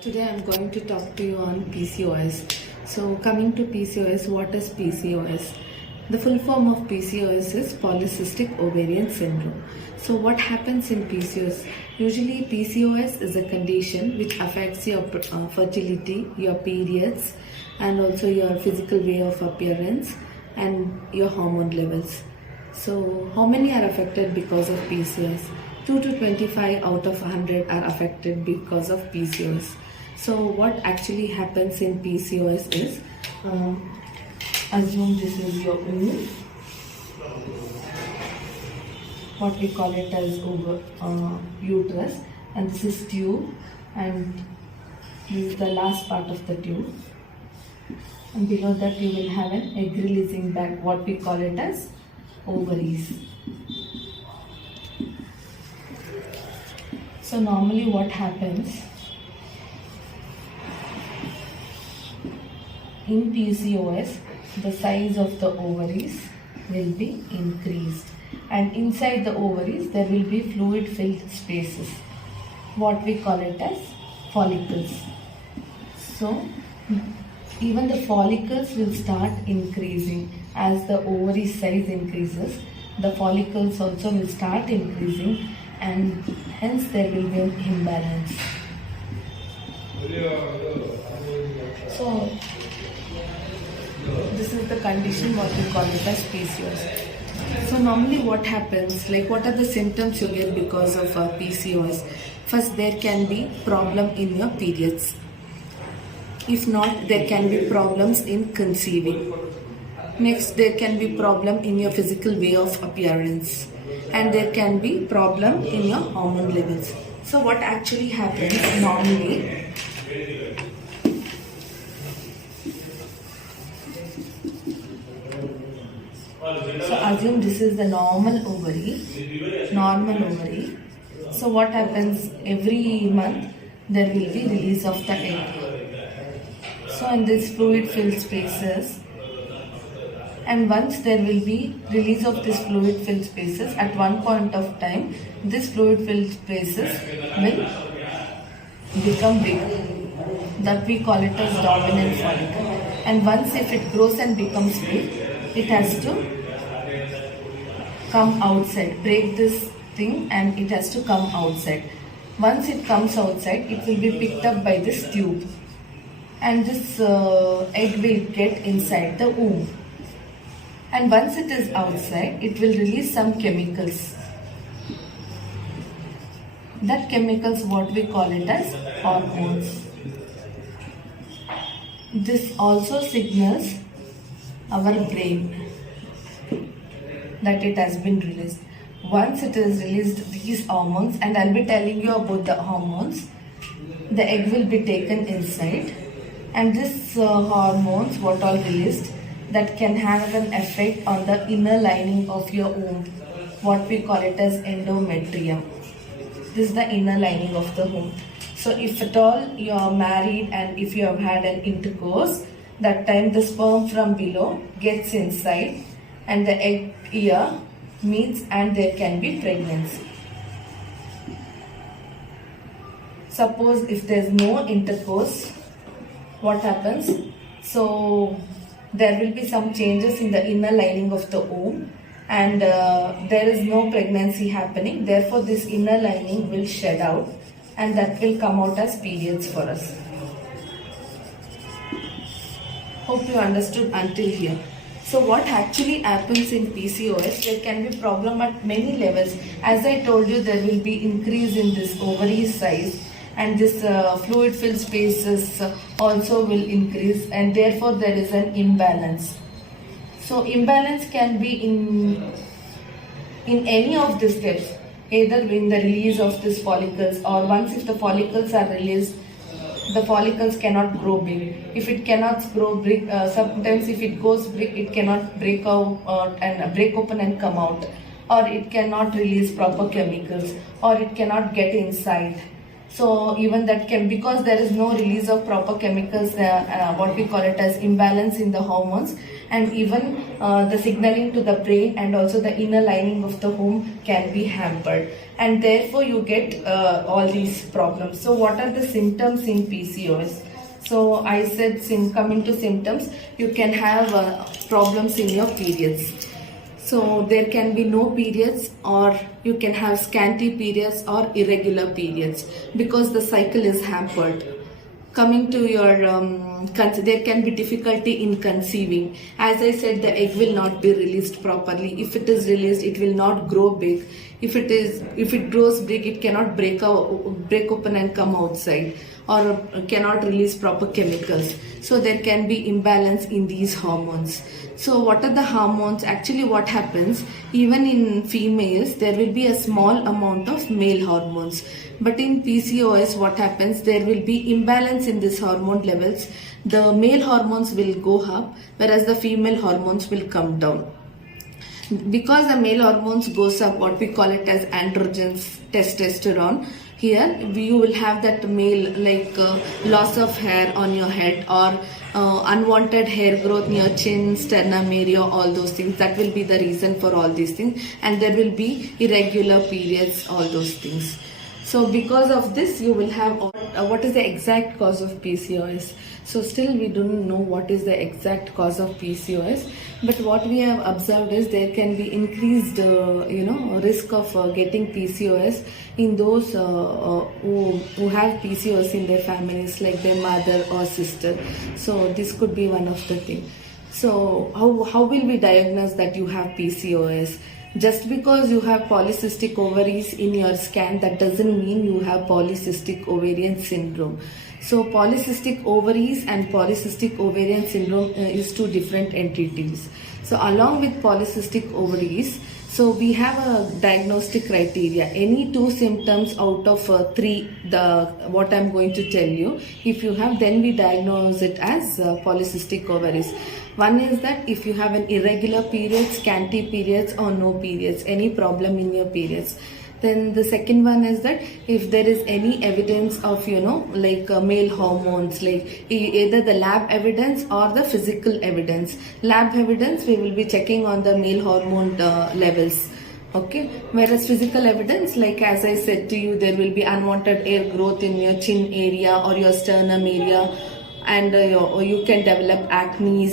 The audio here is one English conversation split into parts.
Today I'm going to talk to you on PCOS. So coming to PCOS, what is PCOS? The full form of PCOS is polycystic ovarian syndrome. So what happens in PCOS? Usually PCOS is a condition which affects your fertility, your periods, and also your physical way of appearance and your hormone levels. So how many are affected because of PCOS? 2 to 25 out of 100 are affected because of PCOS. So what actually happens in PCOS is, assume this is your womb, what we call it as uterus, and this is tube, and this is the last part of the tube, and below that you will have an egg releasing bag, what we call it as ovaries. So normally what happens in PCOS, the size of the ovaries will be increased, and inside the ovaries there will be fluid filled spaces, what we call it as follicles. So even the follicles will start increasing as the ovary size increases. The follicles also will start increasing, and hence there will be an imbalance. So this is the condition what we call it as PCOS. So normally what happens, like what are the symptoms you get because of PCOS? First, there can be problem in your periods. If not, there can be problems in conceiving. Next, there can be problem in your physical way of appearance, and there can be problem in your hormone levels. So what actually happens normally, so assume this is the normal ovary. So what happens, every month there will be release of the egg. So in this fluid filled spaces, and once there will be release of this fluid filled spaces, at one point of time this fluid filled spaces will become big, that we call it as dominant follicle. And once if it grows and becomes big, it has to come outside, break this thing, and it has to come outside. Once it comes outside, it will be picked up by this tube, and this egg will get inside the womb. And once it is outside, it will release some chemicals. That chemicals, what we call it as hormones. This also signals our brain that it has been released. Once it is released, these hormones, and I'll be telling you about the hormones, the egg will be taken inside, and this hormones, what all released, that can have an effect on the inner lining of your womb, what we call it as endometrium. This is the inner lining of the womb. So if at all you are married and if you have had an intercourse, that time the sperm from below gets inside and the egg here meets, and there can be pregnancy. Suppose if there is no intercourse, what happens? So there will be some changes in the inner lining of the womb, and there is no pregnancy happening. Therefore, this inner lining will shed out, and that will come out as periods for us. Hope you understood until here. So what actually happens in PCOS, there can be problem at many levels. As I told you, there will be increase in this ovary size, and this fluid filled spaces also will increase, and therefore there is an imbalance. So imbalance can be in any of these steps, either in the release of these follicles, or once if the follicles are released, the follicles cannot grow big. If it cannot grow big, sometimes if it goes big, it cannot break out and break open and come out, or it cannot release proper chemicals, or it cannot get inside. So even that can, because there is no release of proper chemicals, what we call it as imbalance in the hormones, and even the signaling to the brain and also the inner lining of the womb can be hampered, and therefore you get all these problems. So what are the symptoms in PCOS? So I said, coming to symptoms, you can have problems in your periods. So there can be no periods, or you can have scanty periods or irregular periods because the cycle is hampered. Coming to your there can be difficulty in conceiving. As I said, the egg will not be released properly. If it is released, it will not grow big. If it grows big, it cannot break open and come outside, or cannot release proper chemicals. So there can be imbalance in these hormones. So what are the hormones? Actually, what happens, even in females, there will be a small amount of male hormones. But in PCOS, what happens, there will be imbalance in these hormone levels. The male hormones will go up, whereas the female hormones will come down. Because the male hormones goes up, what we call it as androgens, testosterone, here you will have that male, like loss of hair on your head, or unwanted hair growth near chin, sternum area, all those things. That will be the reason for all these things, and there will be irregular periods, all those things. So because of this, you will have what is the exact cause of PCOS. So still we don't know what is the exact cause of PCOS, but what we have observed is there can be increased risk of getting PCOS in those who have PCOS in their families, like their mother or sister. So this could be one of the things. So how will we diagnose that you have PCOS? Just because you have polycystic ovaries in your scan, that doesn't mean you have polycystic ovarian syndrome. So polycystic ovaries and polycystic ovarian syndrome is two different entities. So along with polycystic ovaries, so we have a diagnostic criteria. Any two symptoms out of three, what I'm going to tell you, if you have, then we diagnose it as polycystic ovaries. One is that if you have an irregular period, scanty periods, or no periods, any problem in your periods. Then the second one is that if there is any evidence of, male hormones, like either the lab evidence or the physical evidence. Lab evidence, we will be checking on the male hormone levels. Okay, whereas physical evidence, like as I said to you, there will be unwanted hair growth in your chin area or your sternum area, and you can develop acne,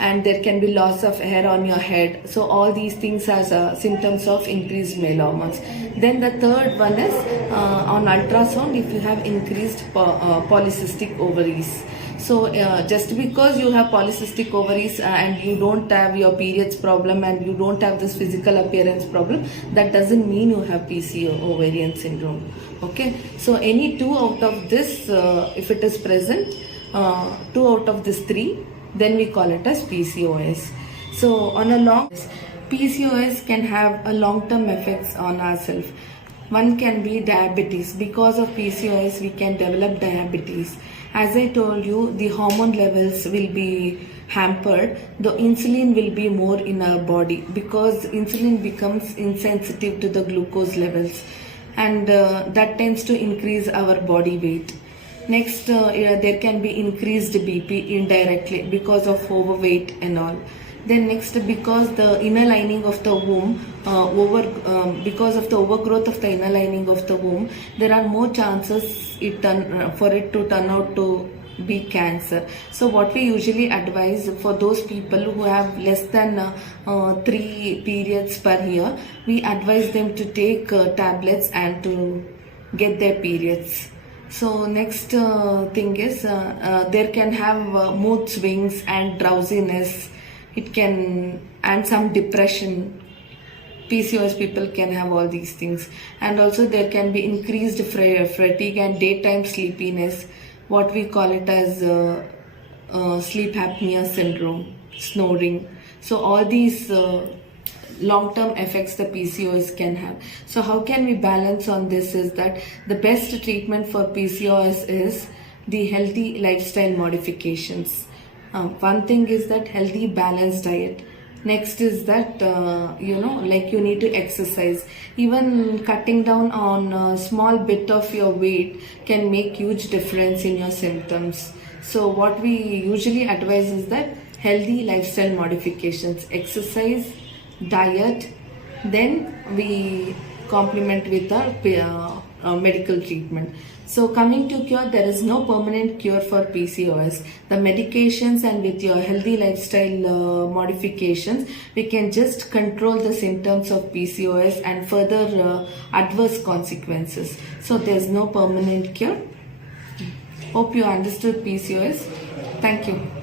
and there can be loss of hair on your head. So all these things are symptoms of increased male hormones. Then the third one is on ultrasound, if you have increased polycystic ovaries. So just because you have polycystic ovaries and you don't have your periods problem and you don't have this physical appearance problem, that doesn't mean you have PCO ovarian syndrome. Okay, so any two out of this, if it is present, two out of these three, then we call it as PCOS. So on a PCOS can have a long-term effects on ourselves. One can be diabetes. Because of PCOS, we can develop diabetes. As I told you, the hormone levels will be hampered. The insulin will be more in our body because insulin becomes insensitive to the glucose levels, and that tends to increase our body weight. Next, there can be increased BP indirectly because of overweight and all. Then next, because the inner lining of the womb, because of the overgrowth of the inner lining of the womb, there are more chances for it to turn out to be cancer. So what we usually advise for those people who have less than 3 periods per year, we advise them to take tablets and to get their periods. So next thing is there can have mood swings and drowsiness. It can, and some depression. PCOS people can have all these things, and also there can be increased fatigue and daytime sleepiness, what we call it as sleep apnea syndrome, snoring. So all these long-term effects the PCOS can have. So how can we balance on this is that the best treatment for PCOS is the healthy lifestyle modifications. One thing is that healthy balanced diet, Next is that like you need to exercise. Even cutting down on a small bit of your weight can make huge difference in your symptoms. So what we usually advise is that healthy lifestyle modifications, exercise, diet, then we complement with medical treatment. So coming to cure, there is no permanent cure for PCOS. The medications and with your healthy lifestyle modifications, we can just control the symptoms of PCOS and further adverse consequences. So there's no permanent cure. Hope you understood PCOS. Thank you.